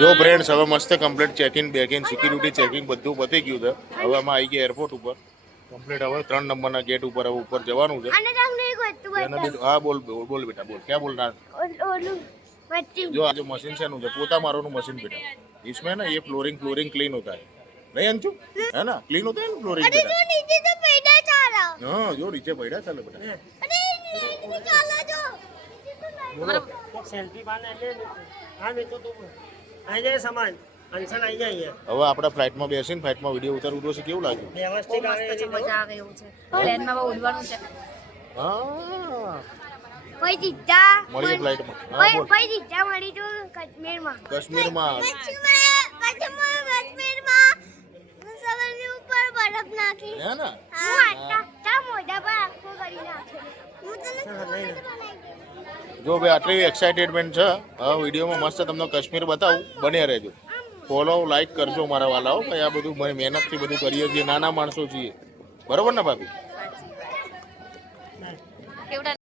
જો ફ્રેન્ડ્સ હવે મસ્ત કમ્પ્લીટ ચેકિંગ બેકિંગ સિક્યુરિટી ચેકિંગ બધું પતી ગયું છે. હવે અમે આવી ગયા એરપોર્ટ ઉપર કમ્પ્લીટ. હવે 3 નંબરના ગેટ ઉપર હવે ઉપર જવાનું છે. હા બોલ બોલ બોલ બેટા બોલ ક્યાં બોલના. जो आज मशीन से નું છે પોતા મારોનું મशीन बेटा इसमें ना ये फ्लोरिंग क्लीन होता है नहीं अंशु है ना क्लीन होता है ना फ्लोरिंग अरे जो नीचे तो पैदा चारा हाँ जो नीचे पड़ा चलो बेटा अरे निकाला जो सेल्फी बांधे ले हां नहीं तो तुम आई जाए सामान अंशन आई जाए હવે આપણે ફ્લાઇટમાં બેસીને ફ્લાઇટમાં વિડિયો ઉતારવું તો કેવું લાગ્યું व्यवस्थित મસ્ત છે, મજા આવે એવું છે. પ્લેનમાં બહુ ઉડવાનું છે. હા ભાઈ જીતા મળીએ ફ્લાઇટમાં હા બોલ ભાઈ જીતા મળી તો કાશ્મીરમાં કાશ્મીરમાં કાશ્મીરમાં સવારની ઉપર બરફ નાખી હે ને હું આટલા મોઢા પર આખો કરી નાખ્યો હું તને જો ભાઈ આટલી એક્સાઇટેડમેન્ટ છે. હવે વિડીયોમાં મસ્ત તમને કાશ્મીર બતાવું બને રહેજો. ફોલો લાઈક કરજો મારા વાલાઓ કે આ બધું મહેનતથી બધું કરીએ છીએ નાના માણસો છીએ બરોબર ને ભાભી.